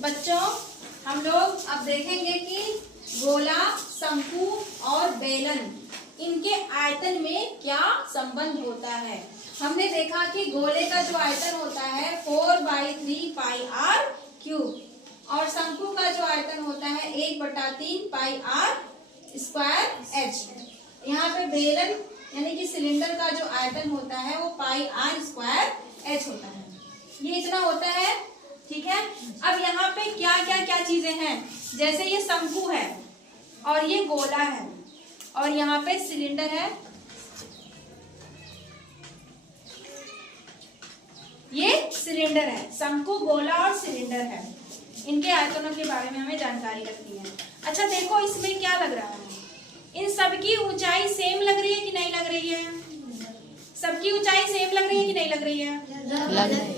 बच्चों हम लोग अब देखेंगे कि गोला, शंकु और बेलन इनके आयतन में क्या संबंध होता है। हमने देखा कि गोले का जो आयतन होता है 4/3 पाई आर क्यूब और शंकु का जो आयतन होता है 1/3 पाई आर स्क्वायर एच। यहाँ पे बेलन यानी कि सिलेंडर का जो आयतन होता है वो पाई आर स्क्वायर एच होता है। ये इतना होता है, ठीक है। अब यहाँ पे क्या क्या क्या चीजें हैं, जैसे ये शंकु है और ये गोला है और यहाँ पे सिलेंडर है, ये सिलेंडर है। शंकु, गोला और सिलेंडर है। इनके आयतनों के बारे में हमें जानकारी रखनी है। अच्छा देखो इसमें क्या लग रहा है, इन सबकी ऊंचाई सेम लग रही है कि नहीं लग रही है? सबकी ऊंचाई सेम लग रही है कि नहीं लग रही है?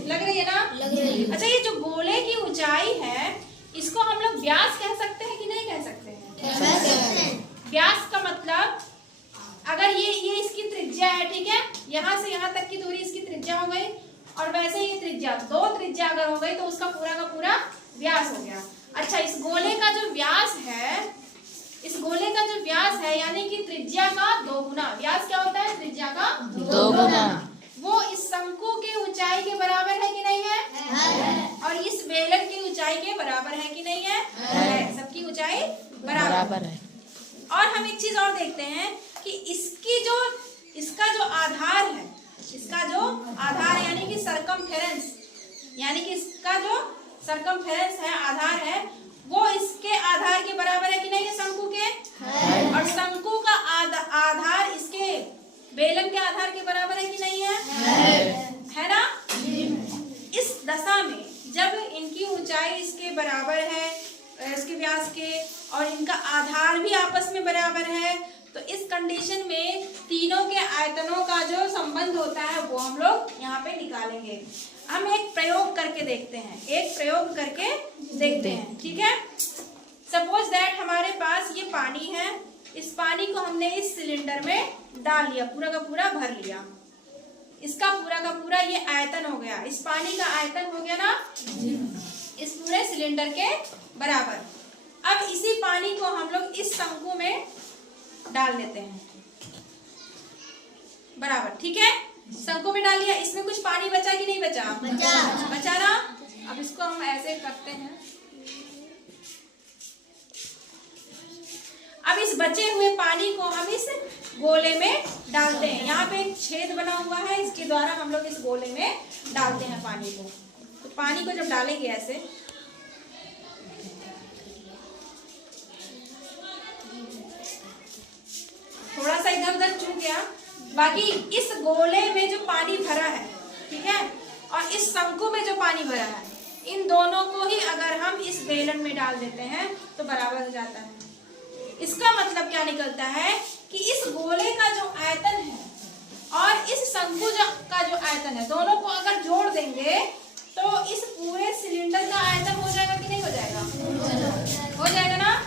लग रही है ना? लग रही है। अच्छा ये जो गोले की ऊंचाई है इसको हम लोग व्यास कह सकते हैं कि नहीं कह सकते हैं? व्यास का मतलब अगर ये इसकी त्रिज्या है, ठीक है, यहाँ से यहाँ तक की दूरी इसकी त्रिज्या हो गई और वैसे ये त्रिज्या, दो त्रिज्या अगर हो गई तो उसका पूरा का पूरा व्यास हो गया। अच्छा इस गोले का जो व्यास है, इस गोले का जो व्यास है यानी कि त्रिज्या का 2 गुना। व्यास क्या होता है? त्रिज्या का 2 गुना। वो इस शंकु की ऊंचाई के बराबर है कि नहीं है? और इस बेलन की ऊंचाई के बराबर है कि नहीं है? सबकी ऊंचाई बराबर है। और हम एक चीज और देखते हैं कि इसका जो आधार है, इसका जो आधार यानी कि सरकमफेरेंस, यानी कि इसका जो सरकमफेरेंस है, आधार है, वो इसके आधार के बराबर है कि नहीं है? शंकु के। और शंकु का आधार इसके बेलन के आधार के बराबर है कि नहीं है ना? इस दशा में जब इनकी ऊंचाई इसके बराबर है, इसके व्यास के, और इनका आधार भी आपस में बराबर है, तो इस कंडीशन में तीनों के आयतनों का जो संबंध होता है वो हम लोग यहाँ पे निकालेंगे। हम एक प्रयोग करके देखते हैं, ठीक है। सपोज दैट हमारे पास ये पानी है, इस पानी को हमने इस सिलेंडर में डाल लिया, पूरा का पूरा भर लिया, इसका पूरा का पूरा ये आयतन हो गया, इस पानी का आयतन हो गया ना इस पूरे सिलेंडर के बराबर। अब इसी पानी को हम लोग इस शंकु में डाल देते हैं बराबर, ठीक है। शंकु में डाल लिया, इसमें कुछ पानी बचा कि नहीं बचा? बचा ना। अब इसको हम ऐसे करते हैं, अब इस बचे हुए पानी को हम इस गोले में डालते हैं। यहाँ पे एक छेद बना हुआ है, इसके द्वारा हम लोग इस गोले में डालते हैं पानी को। तो पानी को जब डालेंगे ऐसे, थोड़ा सा इधर उधर चूक गया, बाकी इस गोले में जो पानी भरा है, ठीक है, और इस शंकु में जो पानी भरा है, इन दोनों को ही अगर हम इस बेलन में डाल देते हैं तो बराबर हो जाता है। इसका मतलब क्या निकलता है कि इस गोले का जो आयतन है और इस शंकु का जो आयतन है, दोनों को अगर जोड़ देंगे तो इस पूरे सिलेंडर का आयतन हो जाएगा कि नहीं हो जाएगा? हो जाएगा ना।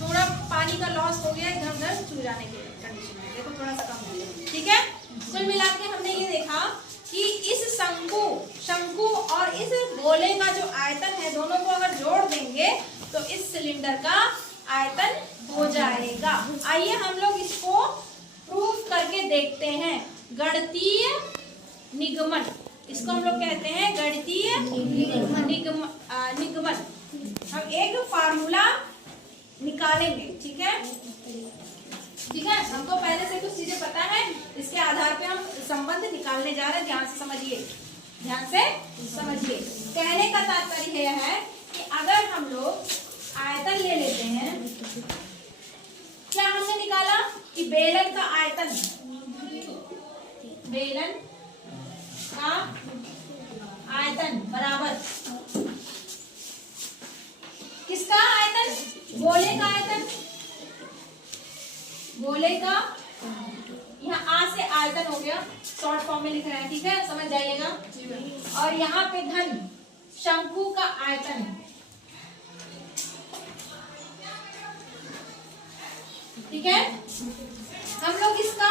थोड़ा पानी का लॉस हो गया इधर उधर चू जाने के कंडीशन में, देखो थोड़ा सा कम हो गया, ठीक है। कुल मिला के हमने ये देखा कि इस शंकु और इस गोले का जो आयतन है, दोनों को अगर जोड़ देंगे तो इस सिलेंडर का आयतन हो जाएगा। आइए हम लोग इसको प्रूफ करके देखते हैं। गणितीय निगमन, इसको हम लोग कहते हैं गणितीय निगमन। हम एक फार्मूला निकालेंगे, ठीक है, ठीक है। हमको पहले से कुछ चीजें पता है, इसके आधार पे हम संबंध निकालने जा रहे हैं। ध्यान से समझिए, ध्यान से समझिए। कहने का तात्पर्य यह है कि अगर हम लोग आयतन ले लेते हैं, क्या हमने निकाला कि बेलन का आयतन, बेलन का आयतन बराबर किसका आयतन? गोले का आयतन। गोले का यहाँ आ से आयतन हो गया, शॉर्ट फॉर्म में लिख रहे हैं, ठीक है, समझ जाइएगा। और यहाँ पे धन शंकु का आयतन, ठीक है। हम लोग इसका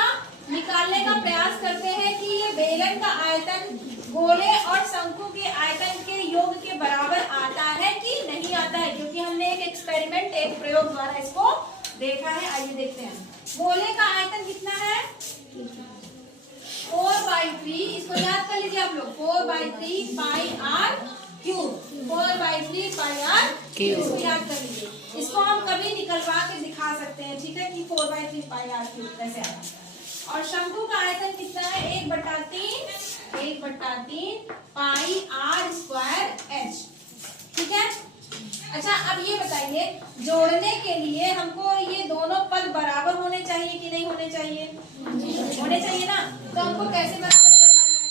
निकालने का प्रयास करते हैं कि ये बेलन का आयतन गोले और शंकु के आयतन के योग एक प्रयोग द्वारा इसको देखा है। आइए देखते हैं। गोले का आयतन कितना है? 4/3। इसको याद कर लीजिए आप लोग, 4/3 pi r cube, 4/3 pi r cube, इसको याद कर लीजिए। इसको हम कभी निकलवा के दिखा सकते हैं, ठीक है, कि 4/3 पाई आर क्यूब कैसे आया। और शंकु का आयतन कितना है? 1/3 पाई आर स्क्वायर एच, ठीक है। अच्छा, अब ये बताइए, जोड़ने के लिए हमको ये दोनों पद बराबर होने चाहिए कि नहीं होने चाहिए? होने चाहिए ना। तो हमको कैसे बराबर करना है?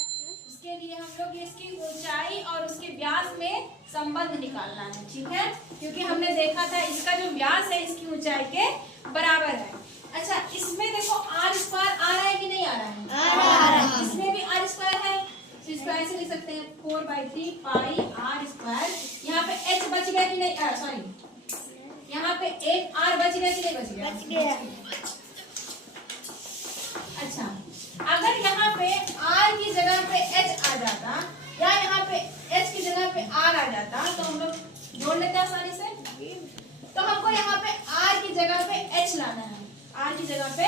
उसके लिए हम लोग इसकी ऊंचाई और उसके व्यास में संबंध निकालना है, ठीक है, क्योंकि हमने देखा था इसका जो व्यास है इसकी ऊंचाई के बराबर है। अच्छा, इसमें देखो आर स्क्वायर आ रहा है कि नहीं आ रहा है? आ रहा है। इसमें भी आर स्क्वायर है, तो इसको ऐसे लिख सकते हैं 4/3 पाई आर स्क्वायर। यहाँ पे एच बच गया कि नहीं? सॉरी, यहाँ पे एक आर बच गया कि नहीं बच गया? बच गया। अच्छा, अगर यहाँ पे आर की जगह पे एच आ जाता या यहाँ पे एच की जगह पे आर आ जाता तो हम लोग जोड़ लेते आसानी से। तो हमको यहाँ पे आर की जगह पे एच लाना है, आर की जगह पे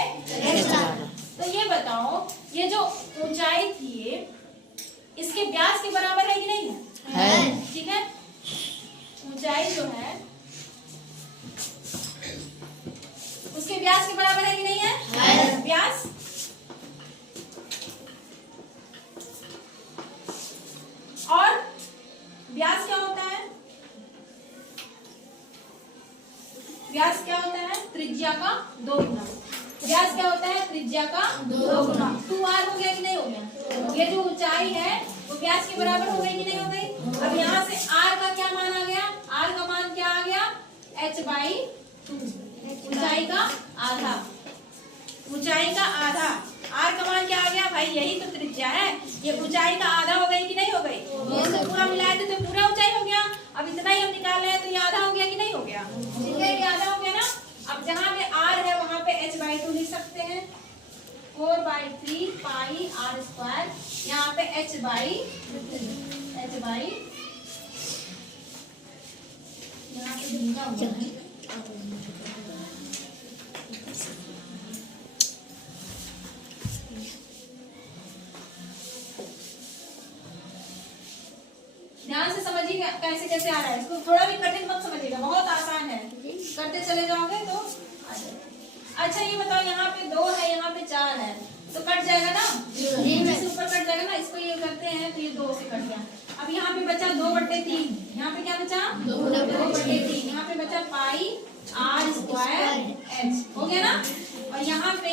एच लाना। तो ये बताओ, ये जो ऊंचाई थी इसके व्यास के बराबर है कि नहीं है? ठीक है, ऊंचाई जो है उसके व्यास के बराबर है कि नहीं है? व्यास और व्यास क्या होता है? व्यास क्या होता है? त्रिज्या का 2 गुना। व्यास क्या होता है? त्रिज्या का 2 गुना। 2r हो गया कि नहीं हो गया? ये जो ऊंचाई है वो व्यास के बराबर हो गई कि नहीं हो गई? अब यहाँ से r का क्या मान आ गया? r का मान क्या आ गया? h/2, ऊंचाई का आधा, ऊंचाई का आधा। r का मान क्या आ गया भाई? यही तो त्रिज्या है, ये ऊंचाई का आधा हो गई कि नहीं हो गई? तो पूरा मिलाए थे तो पूरा ऊंचाई हो गया। अब इतना ही हम निकाल रहे हैं तो ये आधा हो गया कि नहीं हो गया? ठीक है, ये आधा हो गया ना। अब जहाँ पे r है वहाँ पे h/2 लिख सकते हैं, 4/3 पाई आर स्क्वायर। यहाँ पे h/, यहाँ पे लिखा हुआ है ध्यान से समझिए कैसे कैसे आ रहा है। इसको थोड़ा भी कठिन मत समझिएगा, बहुत आसान है, करते चले जाओगे तो आ जाएगा। अच्छा, ये बताओ, यहाँ पे 2 है, यहाँ पे 4 है, तो कट जाएगा ना? इससे ऊपर कट जाएगा ना। इसको ये करते हैं तो ये 2 से कट गया। अब यहाँ पे बचा 2/3, यहाँ पे क्या बचा? 2/3, यहाँ पे बचा पाई आर स्क्वायर एच, हो गया ना। और यहाँ पे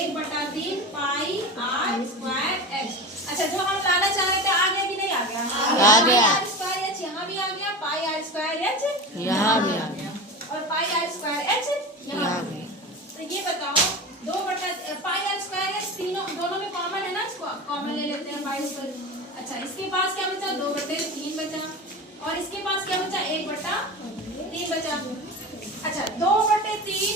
1/3 पाई आर स्क्वायर एच। अच्छा, जो हम लाना चाह रहे थे आ गया कि नहीं आ गया? आ गया। आर स्क्वायर एच यहाँ भी आ गया, पाई आर स्क्वायर एच यहाँ भी आ गया, और पाई आर स्क्वायर एच यहाँ भी। तो ये बताओ, 2 पाई आर स्क्वायर एच तीनों दोनों में कॉमन है ना, इसको कॉमन ले लेते हैं, पाई स्क्वायर। अच्छा, इसके पास क्या बचा? 2/3 बचा, और इसके पास क्या बचा? 1/3 बचा। अच्छा, 2/3